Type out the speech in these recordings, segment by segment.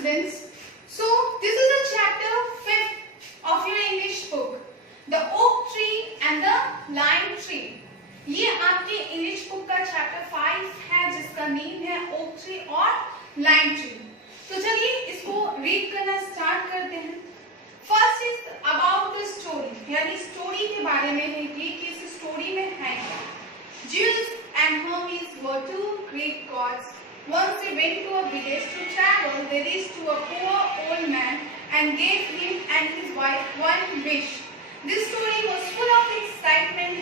students. So this is the chapter 5th of your English book, the oak tree and the lime tree. ये आपके English book का chapter 5 है जिसका name है oak tree और lime tree. तो चलिए इसको रीड करना स्टार्ट करते हैं. First is about the story, यानी स्टोरी के बारे में है कि इस स्टोरी में है क्या. Zeus and Hermes were two Greek gods. Once they went to a village to travel, they reached to a poor old man and gave him and his wife one wish. This story was full of excitement.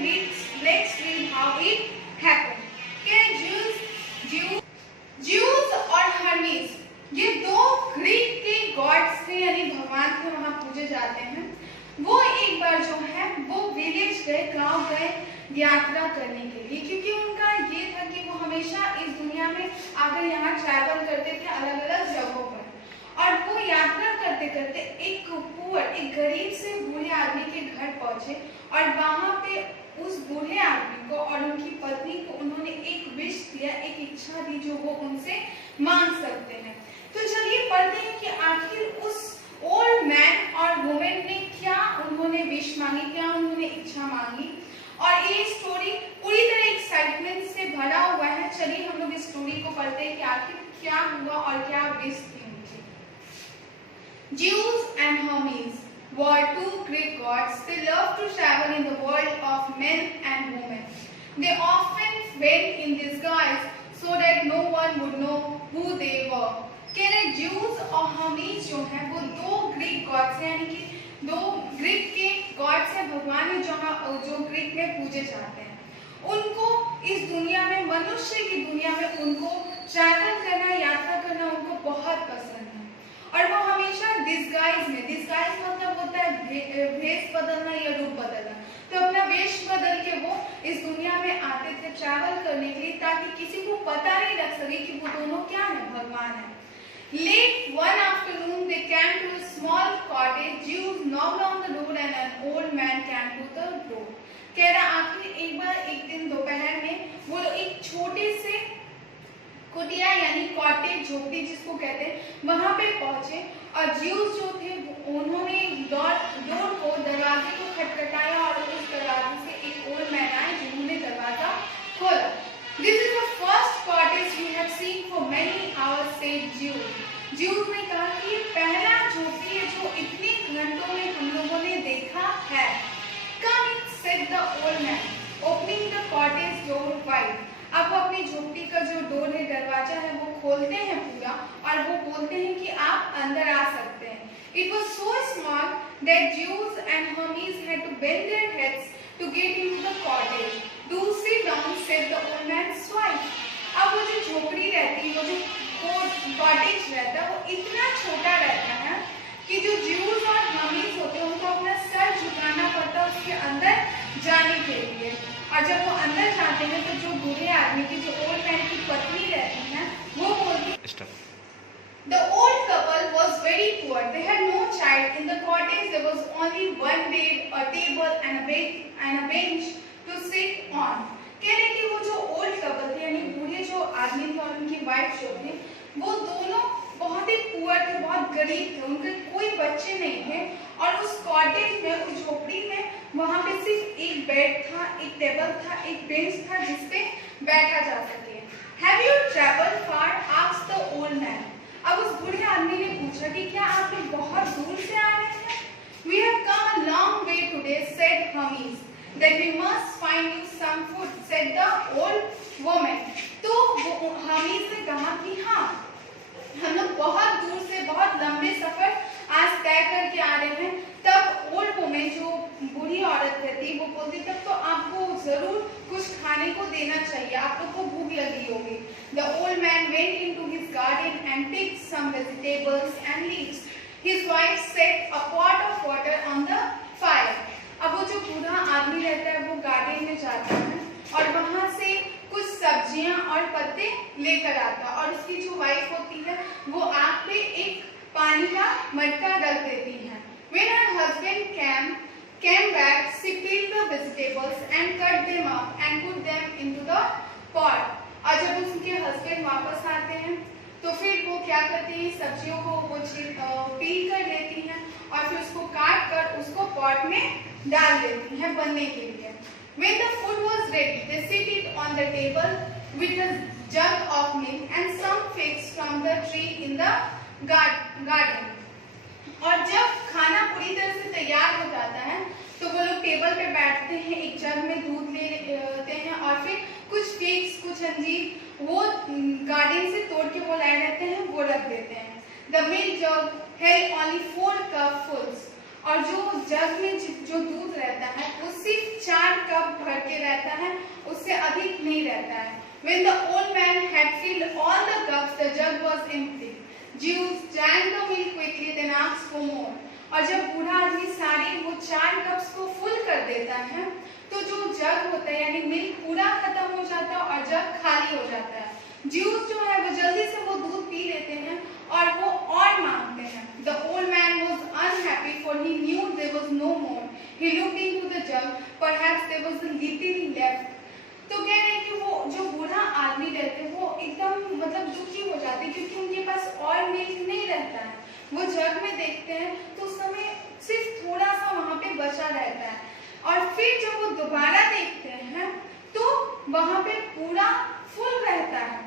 Let's read how it happened. Zeus और Hermes ये दो Greek के God's थे, यानी भगवान थे, वहां पूजे जाते हैं. वो एक बार जो है वो विलेज गए, गांव गए यात्रा करने के लिए, क्योंकि उनका ये था कि वो हमेशा इस दुनिया में आकर यहाँ ट्रैवल करते थे अलग अलग जगहों पर. और वो यात्रा करते करते एक गरीब से बूढ़े आदमी के घर पहुंचे और वहां पे उस बूढ़े आदमी को और उनकी पत्नी को उन्होंने एक विश दिया, एक इच्छा दी जो वो उनसे मांग सकते हैं. तो चलिए पढ़ते हैं कि आखिर उस ओल्ड मैन और वुमेन ने क्या उन्होंने विश मांगी, क्या उन्होंने इच्छा मांगी. और ये स्टोरी पूरी तरह एक्साइटमेंट से भरा हुआ है. चलिए हम लोग इस स्टोरी को पढ़ते हैं कि आखिर क्या हुआ और क्या विश थी उनकी. Zeus and Hermes were two Greek gods. They loved to travel in the world of men and women. They often went in disguise so that no one would know who they were. कह रहे Zeus और Hermes जो है वो दो Greek gods हैं, यानी कि दो ग्रीक के गॉड्स हैं, भगवान है जो ग्रीक में पूजे जाते हैं. उनको इस दुनिया में, मनुष्य की दुनिया में उनको ट्रैवल करना, यात्रा करना उनको बहुत पसंद है. और वो हमेशा डिस्गाइज मतलब होता है भेष बदलना या रूप बदलना. तो अपना वेश बदल के वो इस दुनिया में आते थे ट्रैवल करने के लिए, ताकि किसी को पता नहीं लग सके कि वो दोनों क्या है, भगवान है. Late one afternoon, they came to a small cottage. Zeus knocked on the door and an old man came to the door. कह रहा आखिर एक दिन दोपहर में वो लोग एक छोटे से कुटिया यानी कॉटेज, झोपड़ी जिसको कहते हैं, वहां पे पहुंचे. और Zeus जो थे उन्होंने डोर को, दरवाजे को खटखटाया और उस दरवाजे से एक ओल्ड मैन आए जिन्होंने दरवाजा खोला. This is the first cottage we have seen for many hours, said Zeus. Zeus ने कहा कि ये पहला झोपड़ी है जो इतने घंटों में हम लोगों ने देखा है. Come in, said the old man, opening the cottage door wide. अब वो अपनी झोपड़ी का जो डोर है, दरवाजा है, वो खोलते हैं पूरा और वो बोलते हैं कि आप अंदर आ सकते हैं. It was so small that Zeus and Hermes had to bend their heads to get into the cottage. Do sit down, said the old man's wife. अब वो जो झोपड़ी रहती है, वो जो कॉटेज रहता है, वो इतना छोटा रहता है कि जो Zeus और Hermes होते हैं उनको अपना सर झुकाना पड़ता है उसके अंदर जाने के लिए. और जब वो अंदर जाते हैं तो जो बूढ़े आदमी की, जो ओल्ड मैन की पत्नी रहती है, वो बोलती है. The old couple was very poor. They had no child. In the cottage there was only one bed, a table and a bench to sit on. कहने कि वो जो ओल्ड कपल थे, यानी बूढ़े जो आदमी थे और उनकी वाइफ जो थे, वो दोनों बहुत ही पुअर थे, बहुत गरीब थे, उनके कोई बच्चे नहीं थे. और उस कॉटेज में, उस झोपड़ी में, वहां पे सिर्फ एक बेड था, एक टेबल था, एक बेंच था जिसपे बैठा जा सके. Have you traveled far? asked the old man. अब उस बूढ़े आदमी ने पूछा कि क्या आप लोग बहुत दूर से आ रहे हैं. We have come a long way today, said Hermes. Then we must find you some food, said the old woman. तो Hermes ने कहा कि हाँ, हम लोग बहुत दूर से, बहुत लंबे सफर आज तय करके आ रहे हैं. तब ओल्ड वुमेन, जो बूढ़ी औरत रहती, वो बोलती तब तो आपको जरूर कुछ खाने को देना चाहिए, आप लोग को भूख लगी होगी. The old man went into his garden and picked some vegetables and leaves. His wife set a pot of water on the fire. अब वो जो बूढ़ा आदमी रहता है वो गार्डन में जाता है और वहां से कुछ सब्जियां और पत्ते लेकर आता है. और उसकी जो वाइफ होती है वो आग पे एक पानी का मटका रख देती है. When her husband came back, she peeled the vegetables and cut them up and put them into the pot. और जब उसके हस्बैंड वापस आते हैं तो फिर वो क्या करती है, सब्जियों को वो पील कर लेती हैं और फिर उसको काट कर उसको पॉट में डाल देती हैं बनने के लिए। When the food was ready, they sit it on the table with a jug of milk and some figs from the tree in the garden. और जब खाना पूरी तरह से तैयार हो जाता है तो वो लोग टेबल पे बैठते हैं, एक जग में दूध लेते हैं और फिर कुछ फिग्स, कुछ अंजीर वो गार्डन से तोड़ के वो लाए रहते हैं, वो रख देते हैं। The milk jug held only 4 cupfuls. और जो जग में जो दूध रहता है वो सिर्फ 4 कप भर के रहता है, उससे अधिक नहीं रहता है। When the old man had filled all the cups, the jug was empty. Jews drank the milk quickly, then asked for more. और जब बूढ़ा आदमी सारे वो 4 कप्स को फुल कर देता है तो जो जग होता है यानी मिल्क पूरा खत्म हो जाता है और जग खाली हो जाता है। ज्यूस जो है वो जल्दी से वो दूध पी लेते हैं और वो और मांगते हैं। The old man was unhappy for he knew there was no more. He looked into the jug, perhaps there was a little left. तो कह रहे हैं कि वो जो बूढ़ा आदमी रहते हैं वो एकदम मतलब दुखी हो जाते हैं क्योंकि उनके पास और मिल्क नहीं रहता है। वो जग में देखते हैं तो उस समय सिर्फ थोड़ा सा वहां पे बचा रहता है और फिर जब वो दोबारा देखते हैं तो वहां पे पूरा फुल रहता है,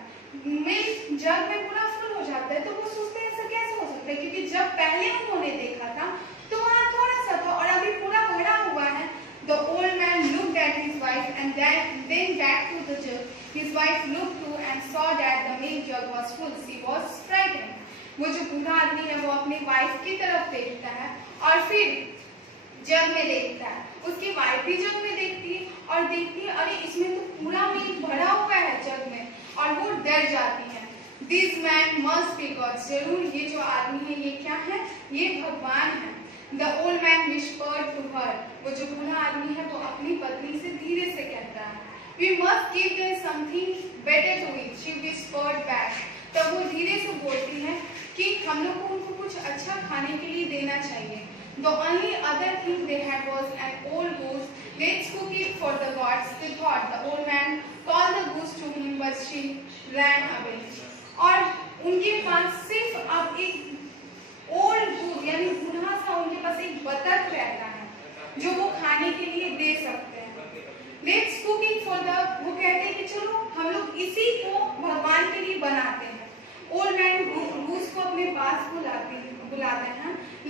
मिल्क जग में पूरा फुल हो जाता है। तो वो सोचते हैं ऐसा कैसे हो सकता है क्योंकि जब पहले उन्होंने देखा था तो वहां थोड़ा सा था और अभी पूरा भरा हुआ है। The old man looked at his wife and then back to the jug. His wife looked too and saw that the milk jug was full. She was frightened. वो जो बूढ़ा आदमी है वो अपनी वाइफ की तरफ देखता है और फिर जग में देखता है, उसकी वाइफ भी जग में देखती है और देखती है अरे इसमें तो पूरा मिल्क भरा हुआ है जग में और वो डर जाती है। This man must be God. जरूर ये जो आदमी है ये क्या है, ये भगवान है। The old man whispered to her. वो जो बूढ़ा आदमी है वो अपनी पत्नी से धीरे से कहता है We must give them something better to eat. She whispered back. तब वो धीरे से बोलती है कि हम लोग को उनको कुछ अच्छा खाने के लिए देना चाहिए। The only other thing they had was an old goose. Let's cook it for the gods, they thought. The old man called the goose to him, but she ran away. और उनके पास सिर्फ अब एक ओल्ड गूस यानी बूढ़ा सा उनके पास एक बतख रहता है जो वो खाने के लिए दे सकते हैं। Let's cook it for the, वो कहते हैं कि चलो हम लोग इसी को भगवान के लिए बनाते हैं। ओल्ड मैन गूस को अपने पास बुलाते हैं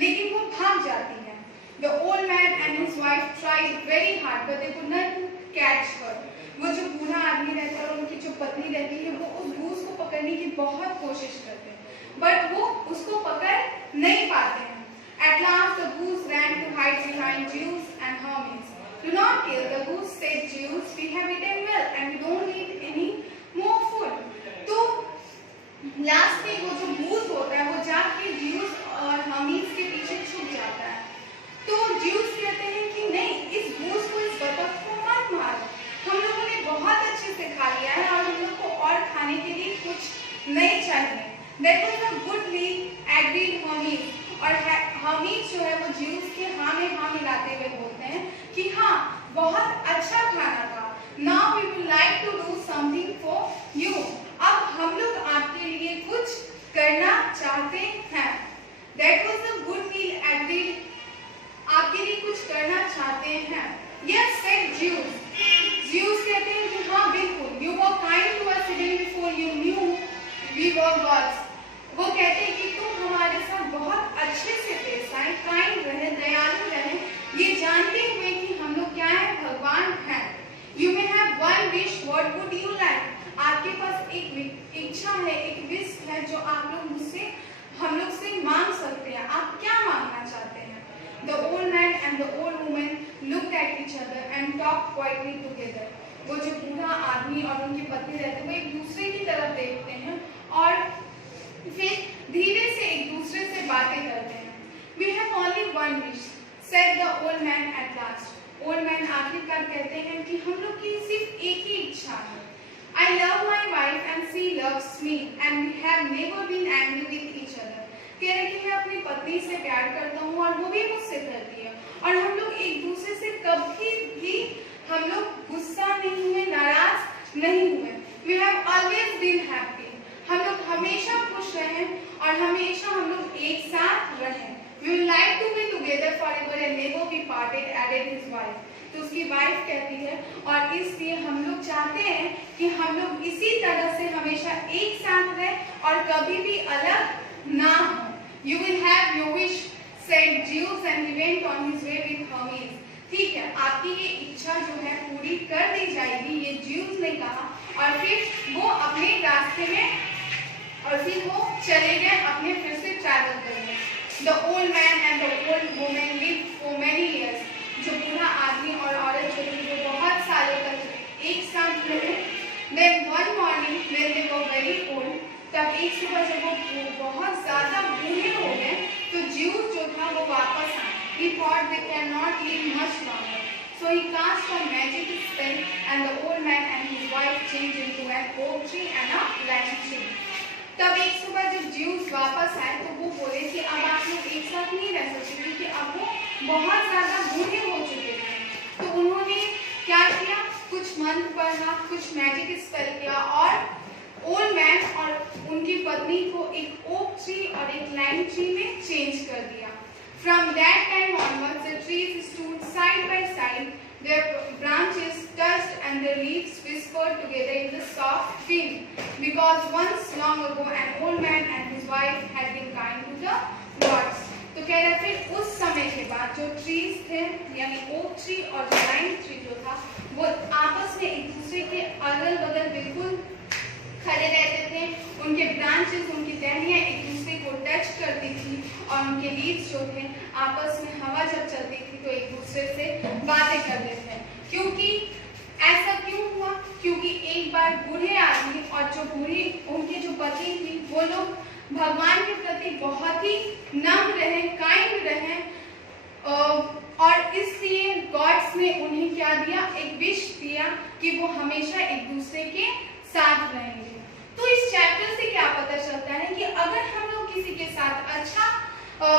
लेकिन वो भाग जाती है। The old man and his wife tried very hard but they could not catch her. वो जो बूढ़ा आदमी रहता है और उनकी जो पत्नी रहती है वो उस गूस को पकड़ने की बहुत कोशिश करते हैं बट वो उसको पकड़ नहीं पाते हैं। At last the goose ran to hide behind Jews and Hermes. Do not kill the goose, said Jews. We have eaten well and we don't need any more food. तो लास्ट में वो जो गूस होता है वो जाके juice और हमीज के पीछे छुप जाता है। तो ज्यूस कहते हैं कि नहीं इस गूस को, इस बतख को मत मारो, हम लोगों ने बहुत अच्छे से खा लिया है और हम लोग को और खाने के लिए कुछ नहीं चाहिए। That was a good deal, agreed Hermes. और हमीज जो है वो ज्यूस के हाँ में हाँ मिलाते हुए बोलते हैं कि हाँ बहुत अच्छा खाना था। Now we would like to do something for you. अब हम लोग आपके लिए कुछ करना चाहते हैं। That was a good meal, agreed. आपके लिए कुछ करना चाहते हैं। Yes, said Jews. Jews कहते हैं कि हाँ बिल्कुल। You were kind to us even before you knew we were gods. वो कहते हैं कि तुम हमारे साथ बहुत अच्छे से पेश आए, काइंड रहे, दयालु रहे, ये जानते हुए कि हम लोग क्या है, भगवान हैं। You may have one wish. What would you like? आपके पास एक इच्छा है, एक विश है जो आप लोग मुझसे हम लोग से मांग सकते हैं। आप क्या मांगना चाहते हैं? The old man and the old woman looked at each other and talked quietly together. वो जो बूढ़ा आदमी और उनकी पत्नी रहते हैं वो एक दूसरे की तरफ देखते हैं और फिर धीरे से एक दूसरे से बातें करते हैं। We have only one wish, said the old man at last. Old man आखिरकार कहते हैं कि हम लोग की सिर्फ एक ही इच्छा है। I love my wife and she loves me and we have never been angry with each other. कह रहे कि मैं अपनी पत्नी से प्यार करता हूँ और वो भी मुझसे करती है और हम लोग एक दूसरे से कभी भी हम लोग गुस्सा नहीं हुए, नाराज नहीं हुए। We have always been happy. हम लोग हमेशा खुश रहें और हमेशा हम लोग एक साथ रहें। We would like to be together forever and never be parted, added his wife. तो उसकी वाइफ कहती है और इसलिए हम लोग चाहते हैं कि हम लोग इसी तरह से हमेशा एक साथ रहें और कभी भी अलग ना हो। You will have your wish, said Zeus, and he went on his way with Hermes. ठीक है, आपकी ये इच्छा जो है पूरी कर दी जाएगी, ये ज़्यूस ने कहा और फिर वो अपने रास्ते में और फिर वो चले गए अपने फिर से ट्रैवल करने। The old man and the old woman lived for many years. जो बूढ़ा आदमी और औरत जो थी वो बहुत सालों तक एक साथ रहे। Then one morning when they were very old, तब एक सुबह जब वो बहुत ज़्यादा बूढ़े हो गए तो ज़्यूस जो था वो वापस आए। He thought they cannot live much longer, so he cast a magic spell, and the old man and his wife changed into an oak tree and a lime tree. तब एक सुबह जब ज़्यूस वापस आए तो वो बोले कि अब आप लोग एक साथ नहीं रह सकते क्योंकि अब वो बहुत ज़्यादा बूढ़े हो चुके थे। तो उन्होंने क्या किया, कुछ मंत्र पढ़ा, कुछ मैजिक स्पेल किया और ओल्ड मैन और उनकी पत्नी को एक ओक ट्री और एक लाइम ट्री में चेंज कर दिया। From that time onwards, the trees stood side by side, their branches touched and their leaves whispered together in the soft wind, because once long ago an old man and his wife had been kind to the gods. तो कह रहे फिर उस समय के बाद जो trees थे यानी ओक ट्री और जो लाइम ट्री जो था वो आपस में एक दूसरे के अगल बगल बिल्कुल खड़े रहते थे। उनके ब्रांचेस, उनकी टहनियाँ एक दूसरे को टच करती थी और उनके लीव्स जो थे आपस में हवा जब चलती थी तो एक दूसरे से बातें कर लेते थे। क्योंकि ऐसा क्यों हुआ? क्योंकि एक बार बूढ़े आदमी और जो बूढ़ी उनकी जो पत्नी थी वो लोग भगवान के प्रति बहुत ही नम्र रहे, काइंड रहे और इसलिए गॉड्स ने उन्हें क्या दिया, एक विश दिया कि वो हमेशा एक दूसरे के साथ रहेंगे। तो इस चैप्टर से क्या पता चलता है कि अगर हम लोग किसी के साथ अच्छा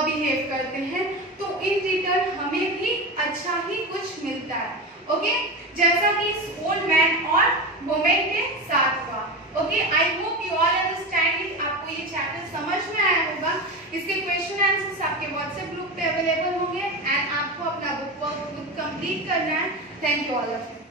बिहेव करते हैं तो इन रिटर्न हमें भी अच्छा ही कुछ मिलता है। ओके, जैसा कि इस ओल्ड मैन और वुमेन के साथ हुआ। Okay, I hope you all understand it. आपको ये चैप्टर समझ में आया होगा। इसके क्वेश्चन आंसर्स आपके व्हाट्सएप ग्रुप पे अवेलेबल होंगे एंड आपको अपना बुक कंप्लीट करना है। Thank you all of you.